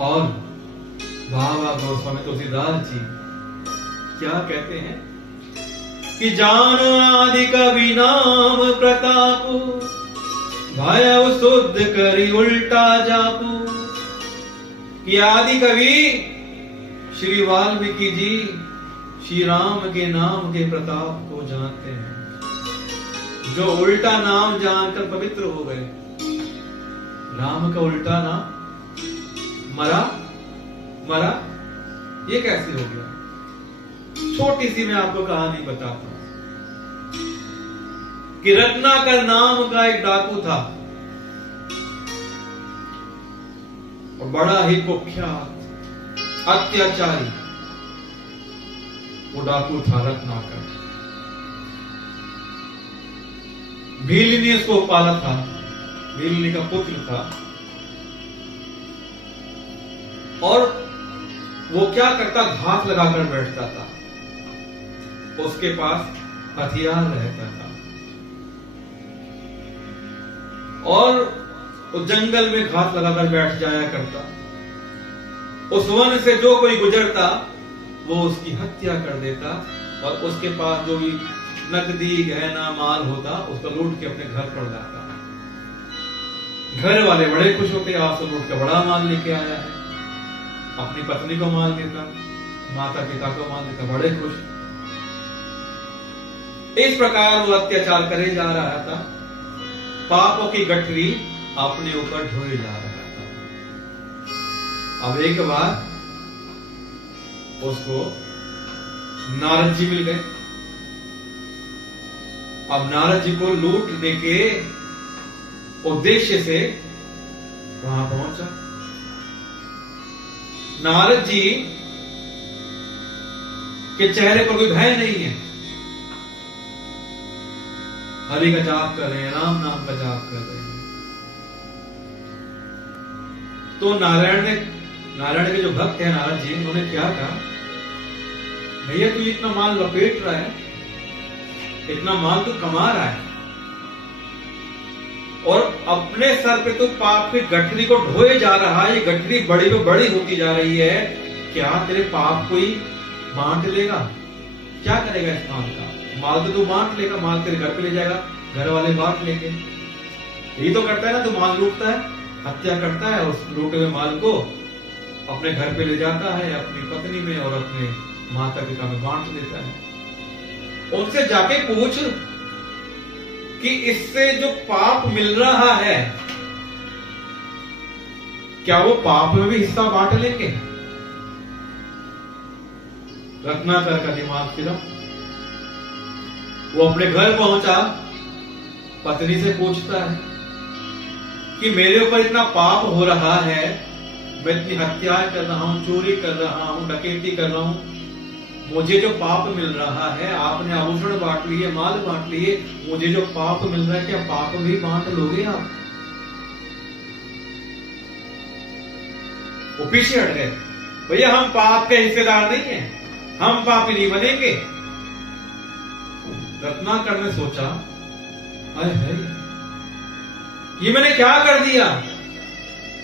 और बाबा गोस्वामी तुलसीदास जी क्या कहते हैं कि जान आदि कवि नाम प्रताप, भय शुद्ध करी उल्टा जापू। कि आदि कवि श्री वाल्मीकि जी श्री राम के नाम के प्रताप को जानते हैं, जो उल्टा नाम जानकर पवित्र हो गए। राम का उल्टा नाम मरा मरा, ये कैसे हो गया? छोटी सी मैं आपको कहानी बताता हूं कि रत्नाकर नाम का एक डाकू था और बड़ा ही कुख्यात अत्याचारी वो डाकू था रत्नाकर। भीली ने उसको पाला था, भीली का पुत्र था। और वो क्या करता, घात लगाकर बैठता था, उसके पास हथियार रहता था और वो जंगल में घात लगाकर बैठ जाया करता। उस वन से जो कोई गुजरता वो उसकी हत्या कर देता और उसके पास जो भी नकदी गहना माल होता उसको लूट के अपने घर पर लाता। घर वाले बड़े खुश होते, आपसे लूट के बड़ा माल लेके आया है। अपनी पत्नी को माल देता, माता पिता को माल देता, बड़े खुश। इस प्रकार वो अत्याचार करे जा रहा था, पापों की गठरी अपने ऊपर ढोए जा रहा था। अब एक बार उसको नारद जी मिल गए। अब नारद जी को लूटने के उद्देश्य से वहां पहुंचा। नारद जी के चेहरे पर कोई भय नहीं है, हरि का जाप कर रहे हैं, राम नाम का जाप कर रहे हैं। तो नारायण के जो भक्त हैं नारद जी, उन्होंने क्या कहा, भैया तू इतना माल लपेट रहा है, इतना माल तू कमा रहा है और अपने सर पे तो पाप की गठरी को ढोए जा रहा है। ये गठरी बड़ी में बड़ी होती जा रही है, क्या तेरे पाप कोई बांट लेगा? क्या करेगा इस माल का? माल तो तू बांट लेगा, माल तेरे घर पे ले जाएगा, घर वाले बांट लेंगे। यही तो करता है ना, तू माल लूटता है, हत्या करता है, उस लूटे हुए माल को अपने घर पे ले जाता है, अपनी पत्नी में और अपने माता पिता में बांट देता है। उनसे जाके पूछ कि इससे जो पाप मिल रहा है क्या वो पाप में भी हिस्सा बांट लेंगे? रत्नाकर का दिमाग फिरा। वो अपने घर पहुंचा, पत्नी से पूछता है कि मेरे ऊपर इतना पाप हो रहा है, मैं इतनी हत्या कर रहा हूं, चोरी कर रहा हूं, डकैती कर रहा हूं, मुझे जो पाप मिल रहा है, आपने आभूषण बांट लिए, माल बांट लिए, मुझे जो पाप मिल रहा है क्या पाप भी बांट लोगे आप? वो पीछे हट गए, भैया हम पाप के हिस्सेदार नहीं हैं, हम पापी नहीं बनेंगे। रत्नाकर ने सोचा, अरे ये मैंने क्या कर दिया?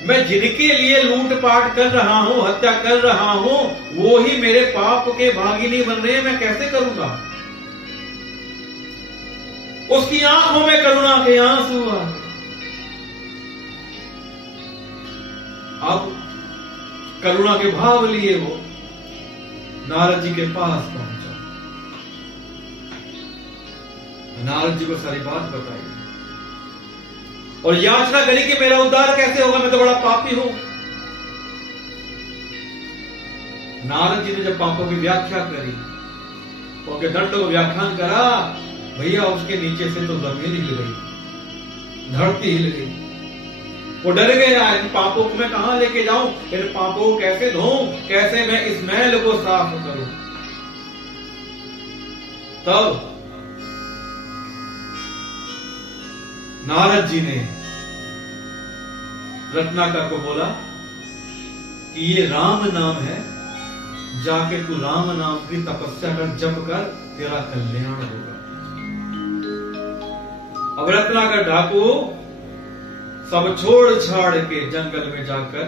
मैं जिनके लिए लूटपाट कर रहा हूं, हत्या कर रहा हूं, वो ही मेरे पाप के भागी नहीं बन रहे हैं, मैं कैसे करूंगा? उसकी आंखों में करुणा के आंसू आ गए। अब करुणा के भाव लिए वो नारद जी के पास पहुंचा। नारद जी को सारी बात बताई और याचना करी कि मेरा उद्धार कैसे होगा, मैं तो बड़ा पापी हूं। नारद जी ने जब पापों की व्याख्या करी, उनके दंड को व्याख्यान करा, भैया उसके नीचे से तो जमीन हिल गई, धरती हिल गई। वो डर गया, इन पापों को मैं कहां लेके जाऊं, इन पापों को कैसे धोऊं, कैसे मैं इस मैल को साफ करूं। तब नारद जी ने रत्नाकर को बोला कि ये राम नाम है, जाके तू राम नाम की तपस्या कर, जप कर, तेरा कल्याण होगा। अब रत्नाकर डाकू सब छोड़ छाड़ के जंगल में जाकर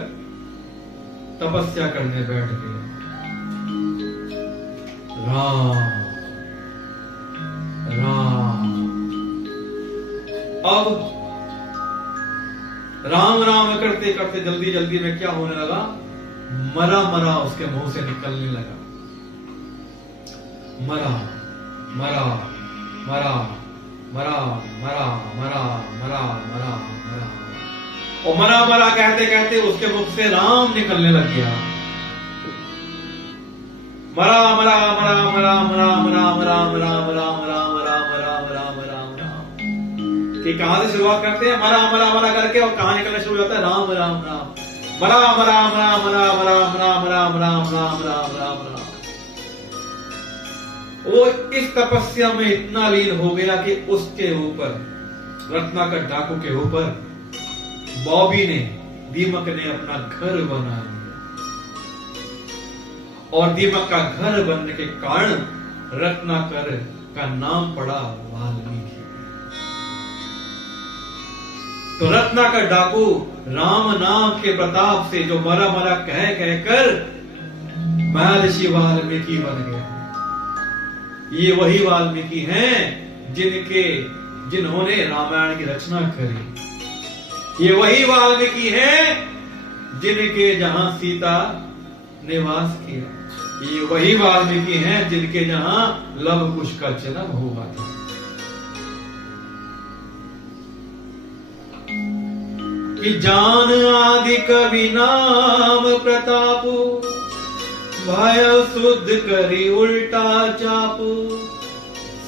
तपस्या करने बैठ गए। राम राम। अब राम राम करते करते जल्दी जल्दी में क्या होने लगा, मरा मरा उसके मुंह से निकलने लगा। मरा मरा मरा मरा मरा मरा मरा मरा मरा, और मरा मरा कहते कहते उसके मुख से राम निकलने लग गया। मरा मरा मरा मरा मरा मरा मरा मरा मरा मरा मरा मरा मरा मरा मरा। कि कहां से शुरुआत करते हैं, मरा मरा मरा करके, और कहां निकलना शुरू होता है, राम राम राम। मरा मरा मरा मरा मरा मरा मरा मरा मरा मरा मरा मरा। वो इस तपस्या में इतना लीन हो गया कि उसके ऊपर, रत्नाकर डाकू के ऊपर बॉबी ने, दीमक ने अपना घर बना लिया, और दीमक का घर बनने के कारण रत्नाकर का नाम पड़ा वाल्मीकि। तो रत्नाकर डाकू राम नाम के प्रताप से जो मरा मरा कह कहकर महर्षि वाल्मीकि बन गया। ये वही वाल्मीकि हैं जिन्होंने रामायण की रचना करी। ये वही वाल्मीकि हैं जिनके जहां सीता ने वास किया। ये वही वाल्मीकि हैं जिनके जहां लव कुश का जन्म हुआ था। कि जान आदि कवि नाम प्रतापु, भय शुद्ध करी उल्टा चापू,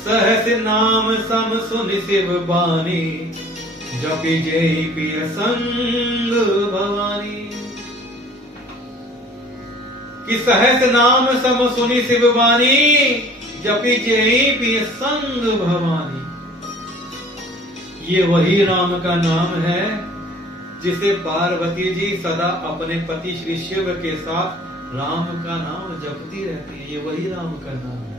सहस नाम सम सुन शिव बानी, जपि जय पिय संग भवानी। कि सहस नाम सम सुनि शिव बानी, जपि जय पिय संग भवानी। ये वही राम का नाम है जिसे पार्वती जी सदा अपने पति श्री शिव के साथ राम का नाम जपती रहती है। ये वही राम का नाम है।